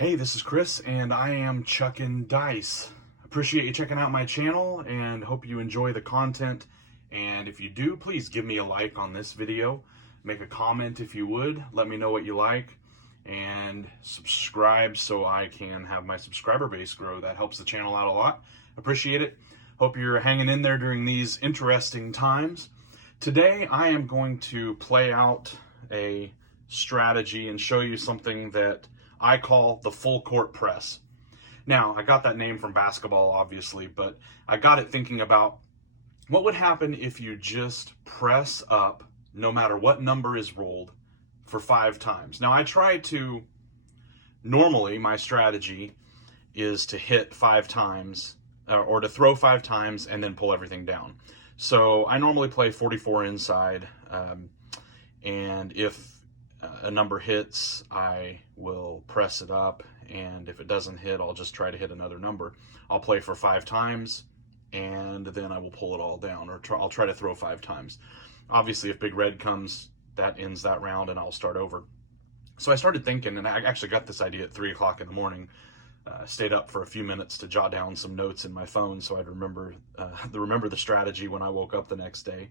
Hey, this is Chris, and I am chucking dice. Appreciate you checking out my channel, and hope you enjoy the content. And if you do, please give me a like on this video. Make a comment if you would. Let me know what you like. And subscribe so I can have my subscriber base grow. That helps the channel out a lot. Appreciate it. Hope you're hanging in there during these interesting times. Today, I am going to play out a strategy and show you something that I call the full court press. Now, I got that name from basketball, obviously, but I got it thinking about what would happen if you just press up, no matter what number is rolled, for 5 times. Now, normally my strategy is to hit 5 times, or to throw 5 times and then pull everything down. So I normally play 44 inside, and if a number hits, I will press it up, and if it doesn't hit, I'll just try to hit another number. I'll play for 5 times, and then I will pull it all down, or I'll try to throw 5 times. Obviously, if big red comes, that ends that round, and I'll start over. So I started thinking, and I actually got this idea at 3 o'clock in the morning. Stayed up for a few minutes to jot down some notes in my phone so I'd remember the strategy when I woke up the next day.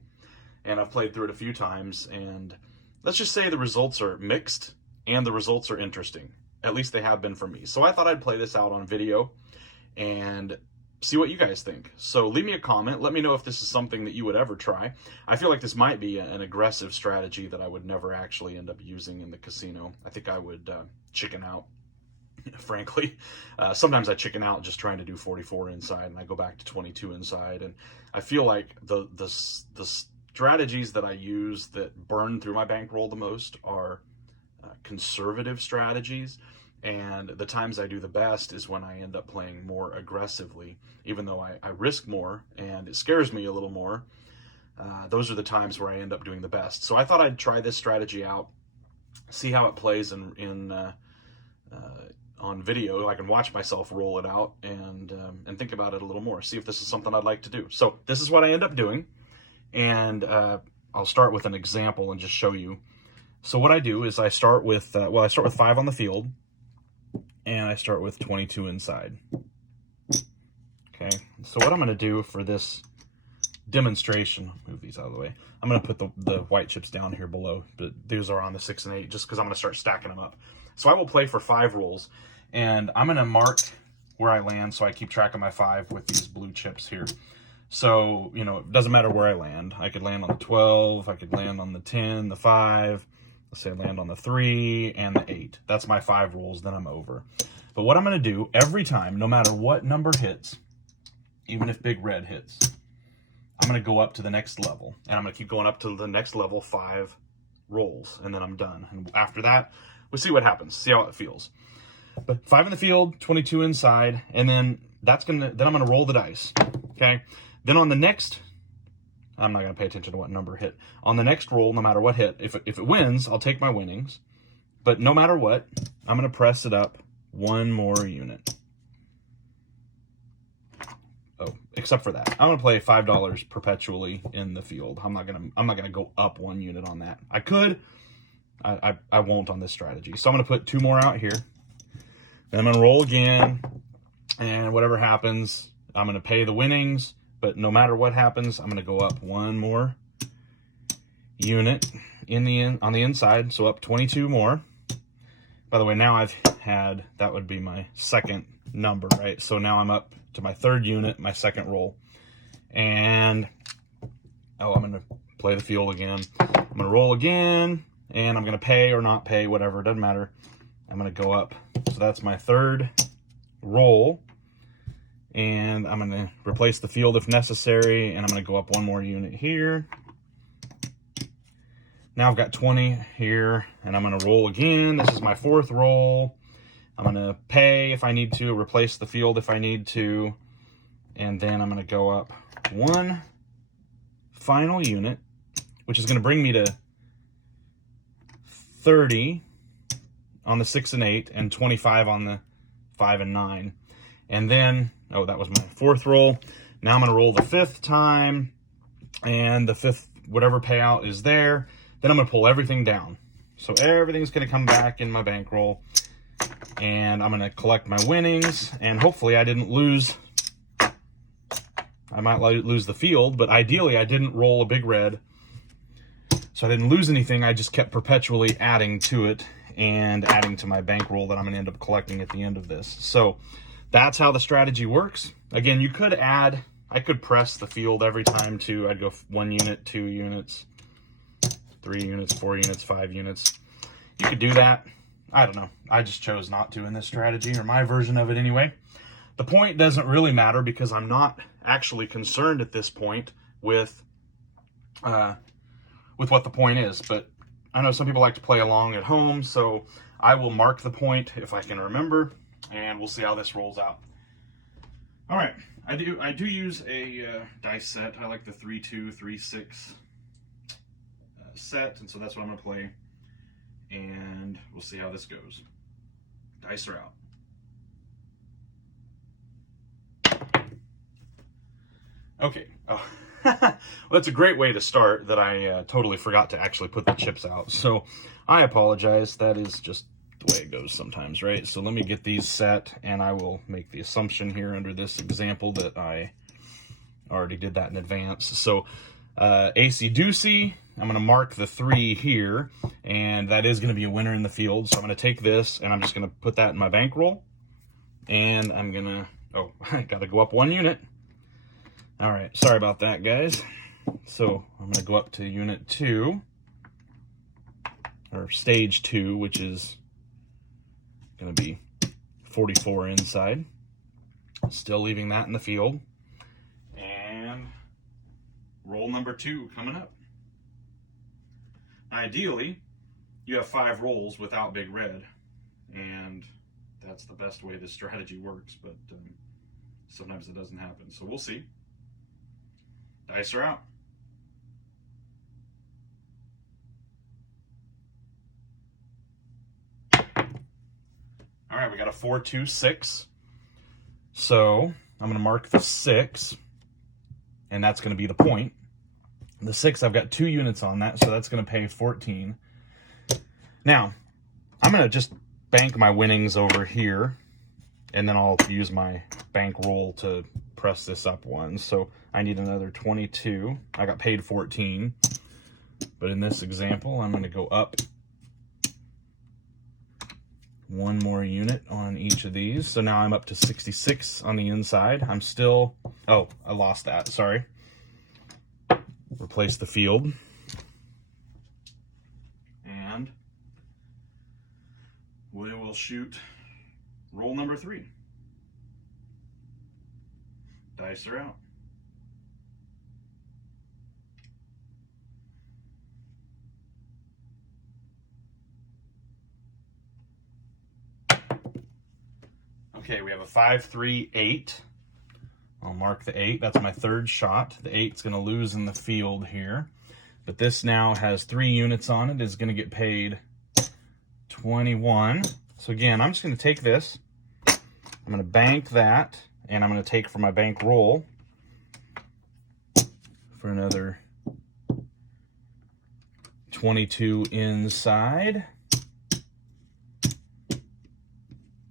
And I've played through it a few times, and let's just say the results are mixed and the results are interesting. At least they have been for me. So I thought I'd play this out on video and see what you guys think. So leave me a comment. Let me know if this is something that you would ever try. I feel like this might be an aggressive strategy that I would never actually end up using in the casino. I think I would chicken out, frankly. Sometimes I chicken out just trying to do 44 inside, and I go back to 22 inside. And I feel like the strategies that I use that burn through my bankroll the most are conservative strategies, and the times I do the best is when I end up playing more aggressively, even though I risk more and it scares me a little more. Those are the times where I end up doing the best. So I thought I'd try this strategy out, see how it plays on video. I can watch myself roll it out and think about it a little more, see if this is something I'd like to do. So this is what I end up doing. And I'll start with an example and just show you. So what I do is I start with 5 on the field, and I start with 22 inside. Okay, so what I'm going to do for this demonstration, move these out of the way, I'm going to put the white chips down here below, but these are on the 6 and 8 just because I'm going to start stacking them up. So I will play for 5 rolls, and I'm going to mark where I land so I keep track of my 5 with these blue chips here. So, it doesn't matter where I land. I could land on the 12, I could land on the 10, the 5, let's say I land on the 3 and the 8. That's my 5 rolls, then I'm over. But what I'm going to do every time, no matter what number hits, even if big red hits, I'm going to go up to the next level. And I'm going to keep going up to the next level, 5 rolls, and then I'm done. And after that, we'll see what happens, see how it feels. But 5 in the field, 22 inside, and then then I'm going to roll the dice, okay? Then on the next, I'm not going to pay attention to what number hit. On the next roll, no matter what hit, if it wins, I'll take my winnings. But no matter what, I'm going to press it up 1 more unit. Oh, except for that. I'm going to play $5 perpetually in the field. I'm not going to go up 1 unit on that. I could. I won't on this strategy. So I'm going to put 2 more out here. Then I'm going to roll again. And whatever happens, I'm going to pay the winnings. But no matter what happens, I'm going to go up 1 more unit on the inside, so up 22 more. By the way, now that would be my second number, right? So now I'm up to my 3rd unit, my 2nd roll. And, I'm going to play the field again. I'm going to roll again, and I'm going to pay or not pay, whatever, it doesn't matter. I'm going to go up. So that's my 3rd roll. And I'm going to replace the field if necessary, and I'm going to go up 1 more unit here. Now I've got 20 here, and I'm going to roll again. This is my 4th roll. I'm going to pay if I need to, replace the field if I need to, and then I'm going to go up 1 final unit, which is going to bring me to 30 on the 6 and 8, and 25 on the 5 and 9. And then, that was my 4th roll. Now I'm going to roll the 5th time, and the 5th, whatever payout is there. Then I'm going to pull everything down. So everything's going to come back in my bankroll. And I'm going to collect my winnings, and hopefully I didn't lose. I might lose the field, but ideally I didn't roll a big red. So I didn't lose anything. I just kept perpetually adding to it and adding to my bankroll that I'm going to end up collecting at the end of this. So that's how the strategy works. Again, you could add, I could press the field every time too. I'd go 1 unit, 2 units, 3 units, 4 units, 5 units. You could do that. I don't know. I just chose not to in this strategy, or my version of it anyway. The point doesn't really matter because I'm not actually concerned at this point with what the point is. But I know some people like to play along at home, so I will mark the point if I can remember, and we'll see how this rolls out. All right, I do use a dice set. I like the 3-2, 3-6 set, and so that's what I'm gonna play, and we'll see how this goes. Dice are out. Okay. Oh. Well, that's a great way to start that I totally forgot to actually put the chips out. So I apologize. That is just the way it goes sometimes, right? So let me get these set, and I will make the assumption here under this example that I already did that in advance. So AC Doocy, I'm going to mark the 3 here, and that is going to be a winner in the field. So I'm going to take this, and I'm just going to put that in my bankroll, and I'm going to, oh, I got to go up 1 unit. All right, sorry about that, guys. So I'm going to go up to unit 2, or stage 2, which is going to be 44 inside. Still leaving that in the field. And roll number 2 coming up. Ideally, you have 5 rolls without big red, and that's the best way this strategy works, but sometimes it doesn't happen. So we'll see. Dice are out. All right, we got a 4, 2, 6. So I'm going to mark the 6, and that's going to be the point. The 6, I've got 2 units on that, so that's going to pay 14. Now, I'm going to just bank my winnings over here, and then I'll use my bankroll to press this up 1. So I need another 22. I got paid 14. But in this example, I'm going to go up 1 more unit on each of these. So now I'm up to 66 on the inside. I'm still, oh, I lost that, sorry. Replace the field. And we will shoot roll number 3. Dice are out. Okay, we have a 5, 3, 8. I'll mark the 8. That's my 3rd shot. The 8's going to lose in the field here. But this now has 3 units on it. It's going to get paid 21. So again, I'm just going to take this. I'm going to bank that. And I'm going to take for my bankroll for another 22 inside.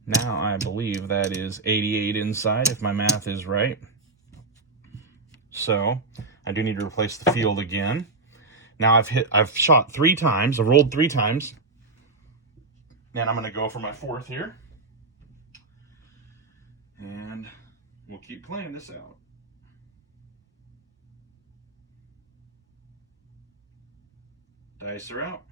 Now I believe that is 88 inside, if my math is right. So I do need to replace the field again. Now I've shot 3 times. I've rolled 3 times. And I'm going to go for my 4th here. And we'll keep playing this out. Dice are out.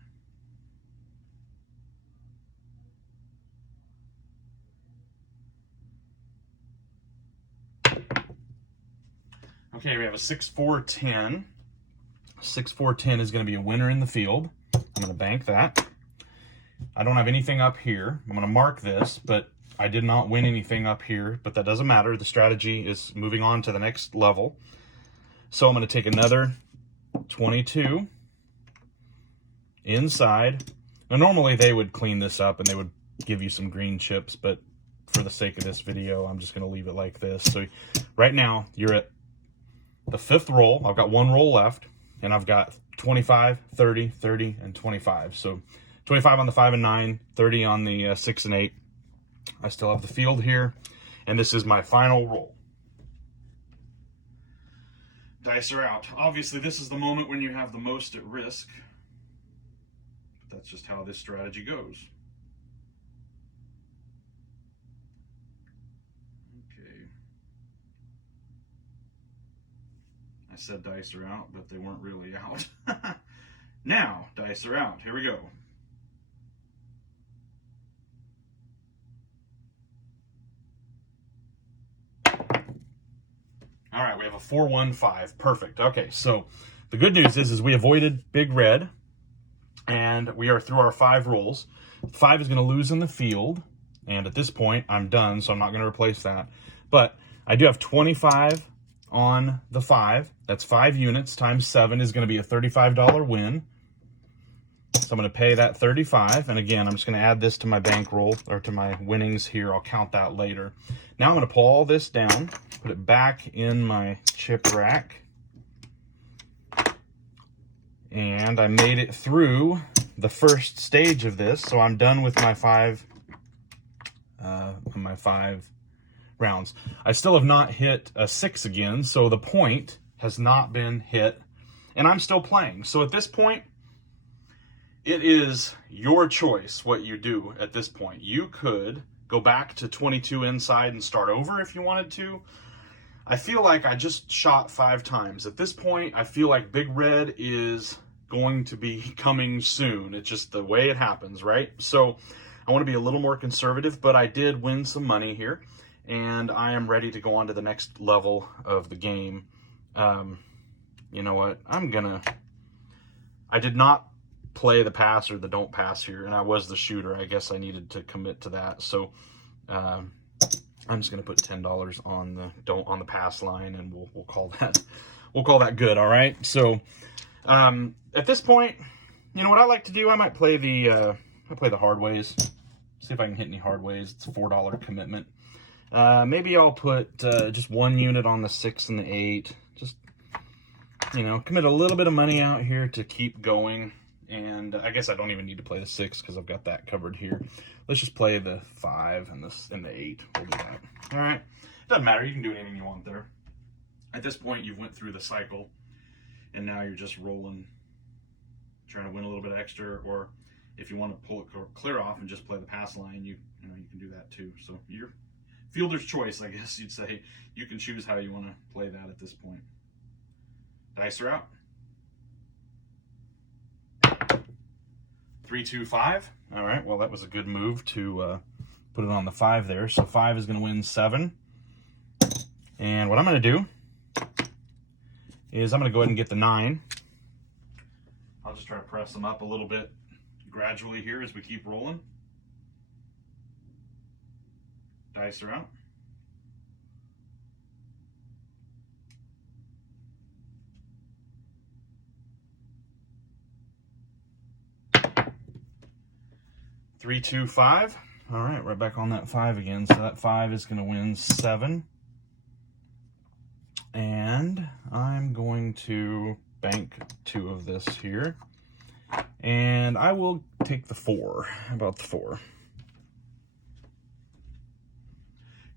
Okay, we have a 6, 4, 10. 6, 4, 10 is going to be a winner in the field. I'm going to bank that. I don't have anything up here. I'm going to mark this, but I did not win anything up here, but that doesn't matter. The strategy is moving on to the next level. So I'm going to take another 22 inside. Now, normally they would clean this up and they would give you some green chips, but for the sake of this video, I'm just going to leave it like this. So right now, you're at the 5th roll. I've got 1 roll left, and I've got 25, 30, 30, and 25. So 25 on the 5 and 9, 30 on the 6 and 8. I still have the field here, and this is my final roll. Dice are out. Obviously, this is the moment when you have the most at risk. But that's just how this strategy goes. Okay. I said dice are out, but they weren't really out. Now, dice are out. Here we go. All right, we have a 4-1-5. Perfect. Okay, so the good news is we avoided big red, and we are through our 5 rolls. 5 is going to lose in the field, and at this point, I'm done, so I'm not going to replace that. But I do have 25 on the 5. That's 5 units times 7 is going to be a $35 win. So I'm going to pay that 35, and again, I'm just going to add this to my bankroll, or to my winnings here. I'll count that later. Now I'm going to pull all this down, put it back in my chip rack, and I made it through the first stage of this, so I'm done with my 5 rounds. I still have not hit a 6 again, so the point has not been hit, and I'm still playing. So at this point, it is your choice what you do at this point. You could go back to 22 inside and start over if you wanted to. I feel like I just shot 5 times. At this point, I feel like Big Red is going to be coming soon. It's just the way it happens, right? So I want to be a little more conservative, but I did win some money here, and I am ready to go on to the next level of the game. You know what? I did not play the pass or the don't pass here, and I was the shooter. I guess I needed to commit to that. So I'm just going to put $10 on the pass line, and we'll call that good. All right. So at this point, you know what I like to do? I might play the hard ways. See if I can hit any hard ways. It's a $4 commitment. Maybe I'll put just 1 unit on the 6 and the 8. Just, commit a little bit of money out here to keep going. And I guess I don't even need to play the 6 because I've got that covered here. Let's just play the 5 and the 8. We'll do that. All right. Doesn't matter. You can do anything you want there. At this point, you've went through the cycle, and now you're just rolling, trying to win a little bit extra. Or if you want to pull it clear off and just play the pass line, you can do that too. So you're fielder's choice, I guess you'd say. You can choose how you want to play that at this point. Dice are out. 3, 2, 5. All right, well, that was a good move to put it on the 5 there. So 5 is going to win 7. And what I'm going to do is I'm going to go ahead and get the 9. I'll just try to press them up a little bit gradually here as we keep rolling. Dice are out. Three, 2, 5. All right, right back on that 5 again. So that 5 is going to win 7. And I'm going to bank 2 of this here. And I will take the 4. How about the 4?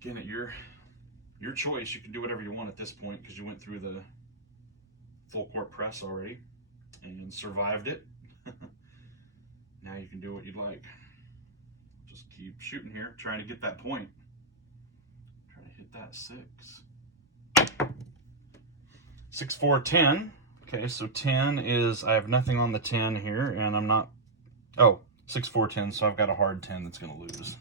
Again, at your choice. You can do whatever you want at this point because you went through the full court press already and survived it. Now you can do what you'd like. Just keep shooting here, trying to get that point. Trying to hit that 6. 6, 4, 10. Okay, so 10 is, I have nothing on the 10 here, and I'm not, 6, 4, 10, so I've got a hard 10 that's going to lose.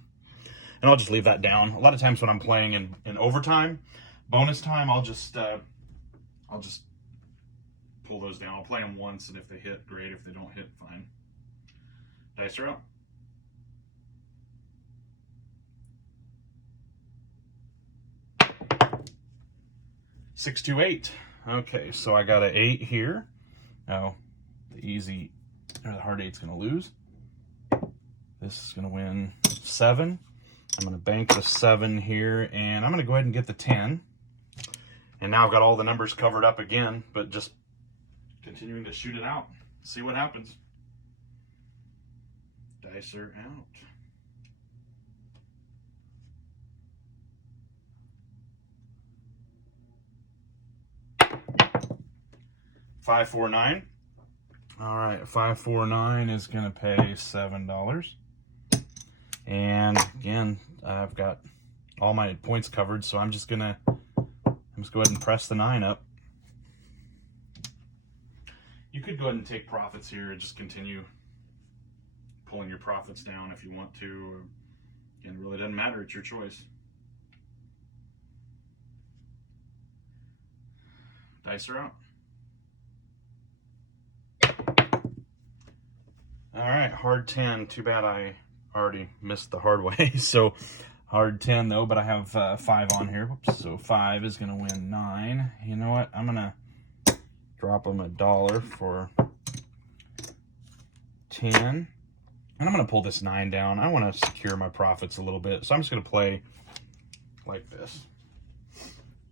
And I'll just leave that down. A lot of times when I'm playing in overtime, bonus time, I'll just pull those down. I'll play them once, and if they hit, great. If they don't hit, fine. Dice are out. Six, 2, 8. Okay, so I got an 8 here. Now, the hard 8's going to lose. This is going to win 7. I'm going to bank the 7 here, and I'm going to go ahead and get the 10. And now I've got all the numbers covered up again, but just continuing to shoot it out. See what happens. Dice are out. 549. All right, 549 is gonna pay $7. And again, I've got all my points covered, so I'm just gonna go ahead and press the 9 up. You could go ahead and take profits here and just continue pulling your profits down if you want to. Again, it really doesn't matter, it's your choice. Dice are out. All right, hard 10. Too bad I already missed the hard way. So hard 10 though, but I have 5 on here. Whoops. So 5 is gonna win 9. You know what? I'm gonna drop them $1 for 10. And I'm gonna pull this 9 down. I wanna secure my profits a little bit. So I'm just gonna play like this.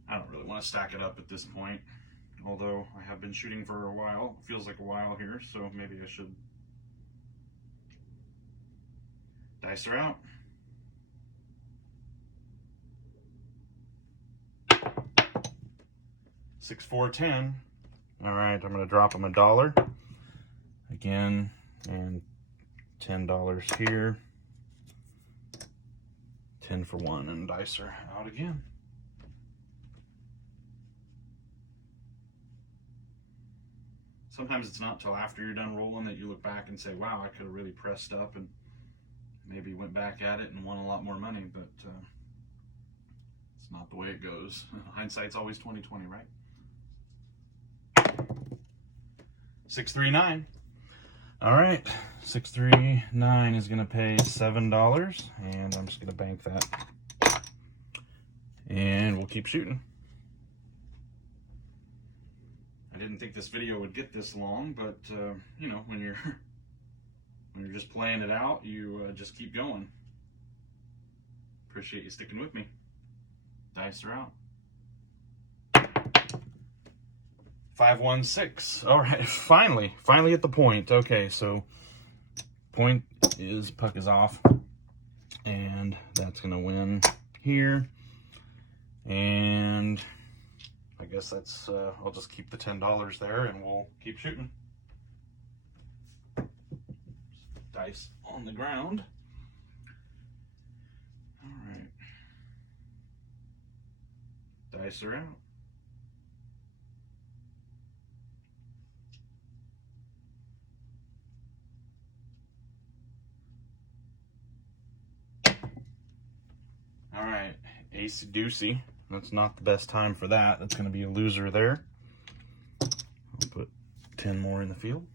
I don't really wanna stack it up at this point. Although I have been shooting for a while. It feels like a while here, so maybe I should. Dice are out. Six, 4, 10. All right, I'm gonna drop them $1 again, and $10 here. 10 for 1, and dice are out again. Sometimes it's not till after you're done rolling that you look back and say, wow, I could have really pressed up and maybe went back at it and won a lot more money, but it's not the way it goes. Hindsight's always 20/20, right? 639. All right, 639 is gonna pay $7, and I'm just gonna bank that, and we'll keep shooting. I didn't think this video would get this long, but you know, when you're just playing it out, you just keep going. Appreciate you sticking with me. Dice are out. 516. All right, finally at the point. Okay, so point is puck is off, and that's gonna win here. And I guess that's I'll just keep the $10 there, and we'll keep shooting. Dice on the ground. All right. Dice are out. All right, ace deucey. That's not the best time for that. That's going to be a loser there. I'll put 10 more in the field.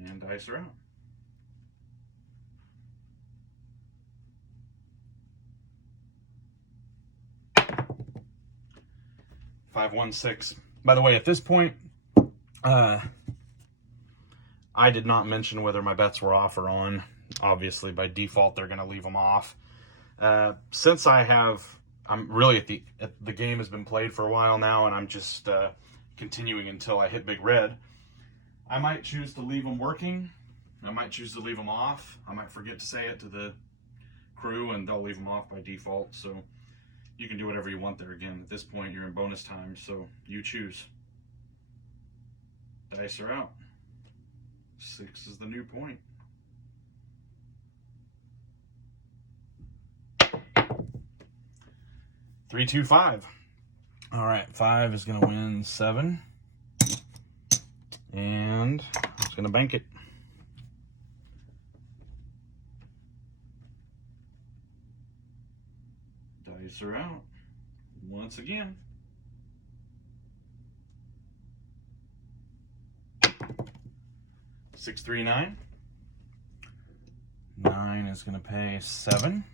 And dice are out. $516. By the way, at this point, I did not mention whether my bets were off or on. Obviously, by default, they're going to leave them off. Since I'm really the game has been played for a while now, and I'm just continuing until I hit big red. I might choose to leave them working. I might choose to leave them off. I might forget to say it to the crew, and they'll leave them off by default. So you can do whatever you want there. Again, at this point, you're in bonus time, so you choose. Dice are out. 6 is the new point. Three, 2, 5. All right, 5 is going to win 7. And I'm just going to bank it. Dice are out once again. 639. 9 is going to pay 7.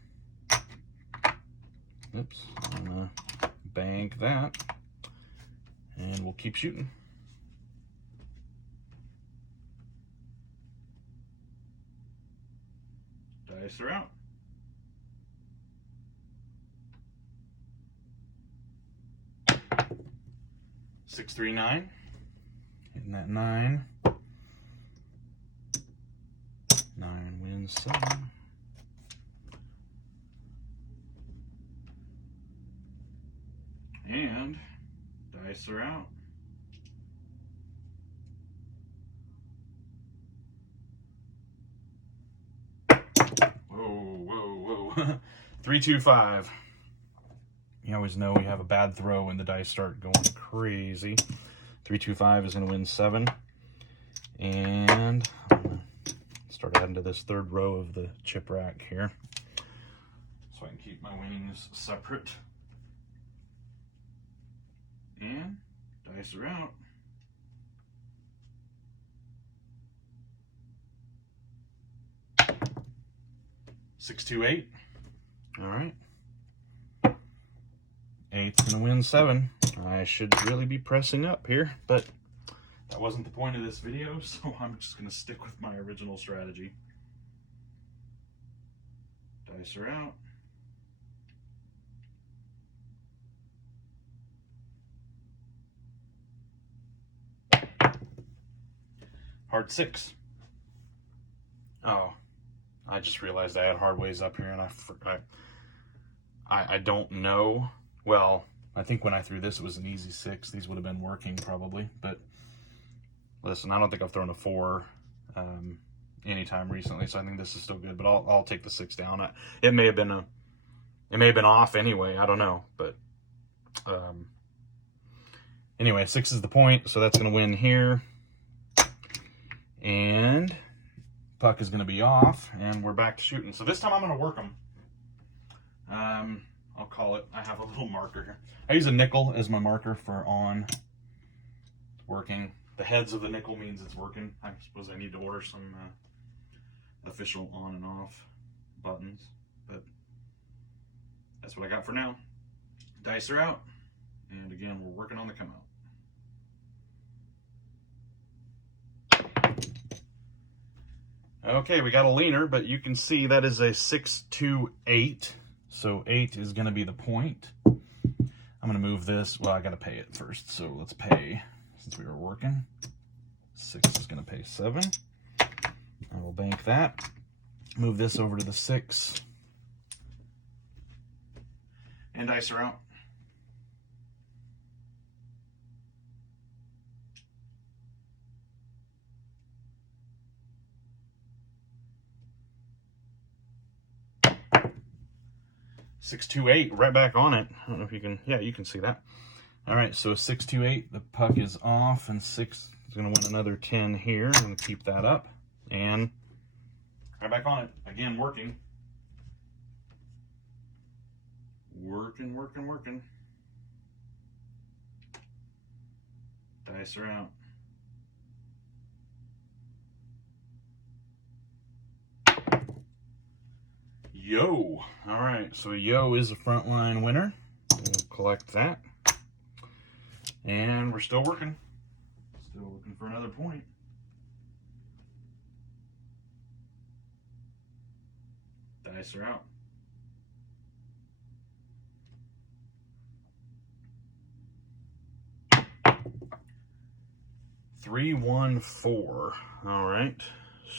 Oops, I'm going to bank that. And we'll keep shooting. Dice are out. 639. Hitting that 9. 9 wins 7. And dice are out. Whoa, whoa, whoa. 3, 2, 5. You always know we have a bad throw when the dice start going crazy. 3, 2, 5 is going to win 7. And I'm going to start adding to this third row of the chip rack here, so I can keep my winnings separate. And dice are out. Six, 2, 8. All right. 8's gonna win 7. I should really be pressing up here, but that wasn't the point of this video, so I'm just gonna stick with my original strategy. Dice are out. Hard 6. Oh, I just realized I had hard ways up here, and I don't know. Well, I think when I threw this, it was an easy 6. These would have been working probably, but listen, I don't think I've thrown a 4 anytime recently, so I think this is still good. But I'll take the 6 down. It may have been off anyway. I don't know, but anyway, 6 is the point, so that's going to win here. And puck is going to be off, and we're back to shooting. So this time I'm going to work them. I'll call it, I have a little marker here. I use a nickel as my marker for on. It's working. The heads of the nickel means it's working. I suppose I need to order some official on and off buttons, but that's what I got for now. Dice are out, and again, we're working on the come out. Okay, we got a leaner, but you can see that is a 6, 2, 8. So 8 is going to be the point. I'm going to move this. Well, I got to pay it first. So let's pay, since we were working. 6 is going to pay 7. I will bank that. Move this over to the 6. And dice are out. Six, 2, 8, right back on it. I don't know if you can, yeah, you can see that. All right, so 6, 2, 8, the puck is off, and 6 is going to win another 10 here. I'm going to keep that up, and right back on it. Again, working. Working, working, working. Dice are out. Yo. All right, so yo is a frontline winner. We'll collect that. And we're still working. Still looking for another point. Dice are out. Three, 1, 4. All right.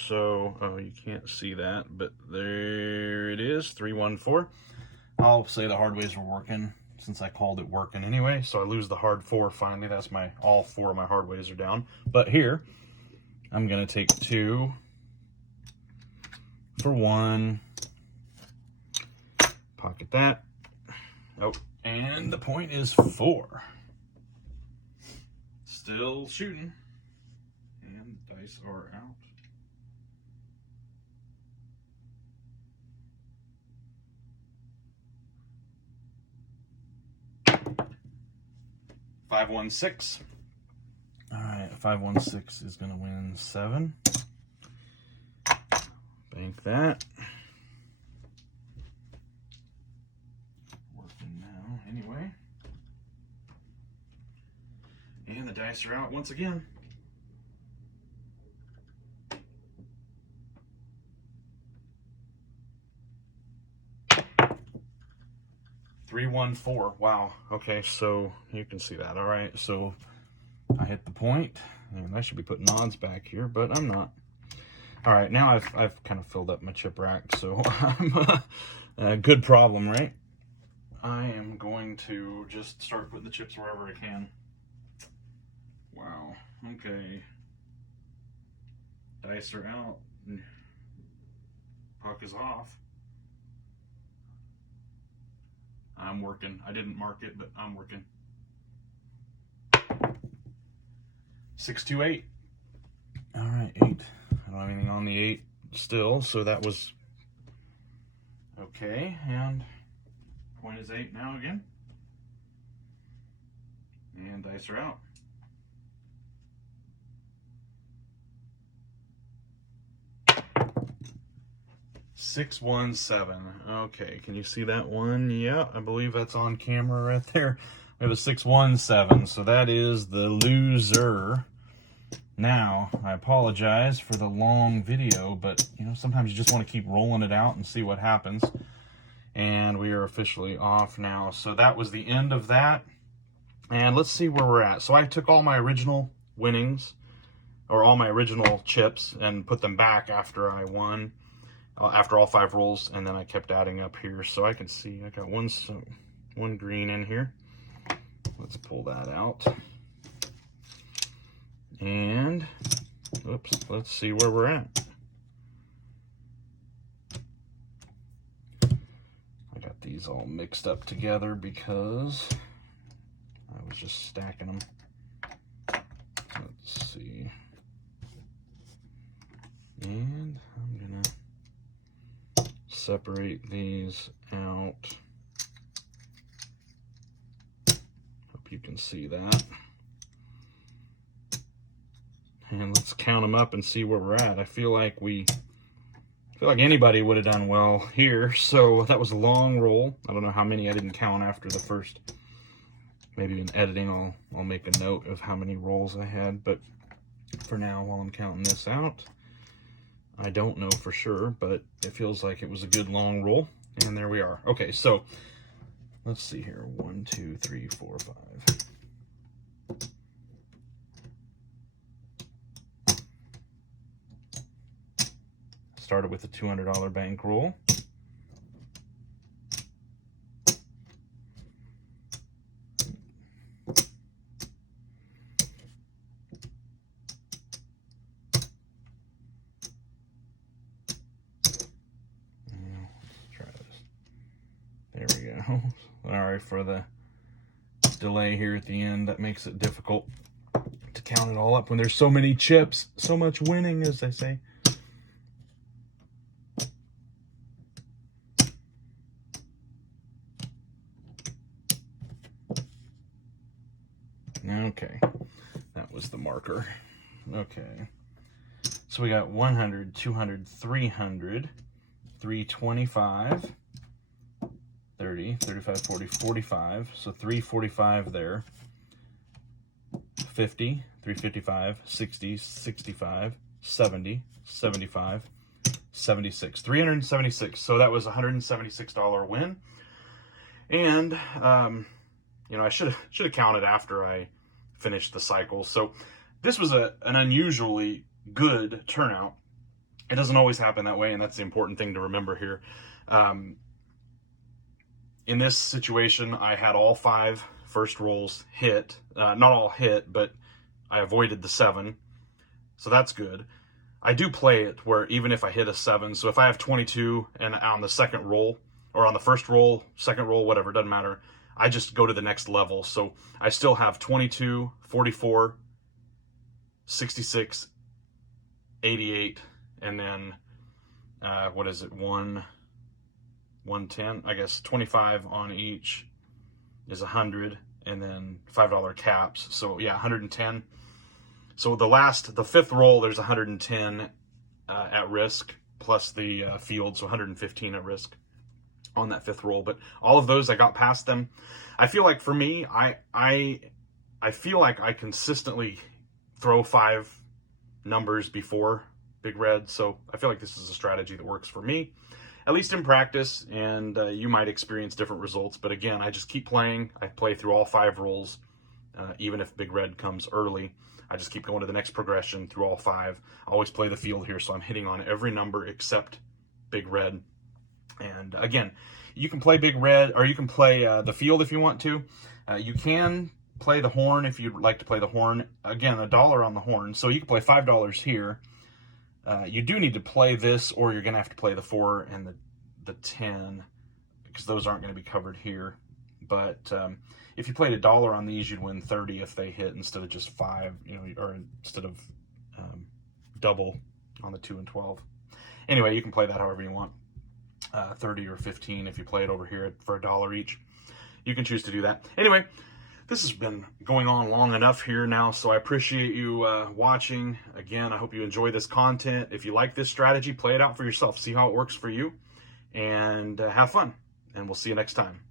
So, oh, you can't see that, but there it is, 3, 1, 4. I'll say the hard ways were working since I called it working anyway. So I lose the hard 4 finally. That's all 4 of my hard ways are down. But here, I'm gonna take 2 for 1. Pocket that. Oh, and the point is 4. Still shooting. And dice are out. Five, 1, 6. All right, 5, 1, 6 is going to win 7. Bank that. Working now, anyway. And the dice are out once again. 3, 1, 4. Wow. Okay, so you can see that. All right, so I hit the point, and I should be putting odds back here, but I'm not. All right, now I've kind of filled up my chip rack, so I'm a good problem, right? I am going to just start putting the chips wherever I can. Wow, okay. Dice are out. Puck is off. I'm working. I didn't mark it, but I'm working. 6, 2, 8. All right, 8. I don't have anything on the 8 still, so that was okay. And point is 8 now again. And dice are out. 6, 1, 7. Okay, can you see that one? Yeah, I believe that's on camera right there. We have a 6, 1, 7, so that is the loser. Now, I apologize for the long video, but you know, sometimes you just want to keep rolling it out and see what happens. And we are officially off now. So that was the end of that. And let's see where we're at. So I took all my original winnings, or all my original chips, and put them back after I won, after all 5 rolls, and then I kept adding up here. So I can see I got one green in here. Let's pull that out. And, oops, let's see where we're at. I got these all mixed up together because I was just stacking them. Let's see. And I'm gonna separate these out. Hope you can see that. And let's count them up and see where we're at. I feel like anybody would have done well here. So that was a long roll. I don't know how many I didn't count after the first. Maybe in editing I'll make a note of how many rolls I had. But for now, while I'm counting this out, I don't know for sure, but it feels like it was a good long roll. And there we are. Okay, so let's see here. 1, 2, 3, 4, 5. Started with a $200 bankroll. Let's try this. There we go. Sorry for the delay here at the end. That makes it difficult to count it all up when there's so many chips, so much winning, as they say. Okay, that was the marker. Okay, so we got 100, 200, 300, 325, 30, 35, 40, 45. So 345 there. 50, 355, 60, 65, 70, 75, 76. 376. So that was a $176 win. And you know, I should have counted after I finished the cycle. So this was an unusually good turnout. It doesn't always happen that way, and that's the important thing to remember here. In this situation, I had all 5 first rolls hit. Not all hit, but I avoided the 7. So that's good. I do play it where even if I hit a 7, so if I have 22 and on the second roll, or on the first roll, second roll, whatever, doesn't matter, I just go to the next level. So I still have 22, 44, 66, 88, and then, what is it, 110, I guess 25 on each is 100, and then $5 caps. So yeah, 110. So the 5th roll, there's 110 at risk, plus the field, so 115 at risk on that 5th roll. But all of those, I got past them. I feel like for me, I feel like I consistently throw 5 numbers before Big Red. So I feel like this is a strategy that works for me, at least in practice, and you might experience different results. But again, I just keep playing. I play through all 5 rolls, even if Big Red comes early. I just keep going to the next progression through all 5. I always play the field here, so I'm hitting on every number except Big Red. And again, you can play big red, or you can play the field if you want to. You can play the horn if you'd like to play the horn. Again, $1 on the horn, so you can play $5 here. You do need to play this, or you're going to have to play the 4 and the 10, because those aren't going to be covered here. But if you played $1 on these, you'd win 30 if they hit instead of just 5, you know, or instead of double on the 2 and 12. Anyway, you can play that however you want. 30 or 15 if you play it over here for $1 each. You can choose to do that. Anyway, this has been going on long enough here now, so I appreciate you watching. Again, I hope you enjoy this content. If you like this strategy, play it out for yourself. See how it works for you, and have fun. And we'll see you next time.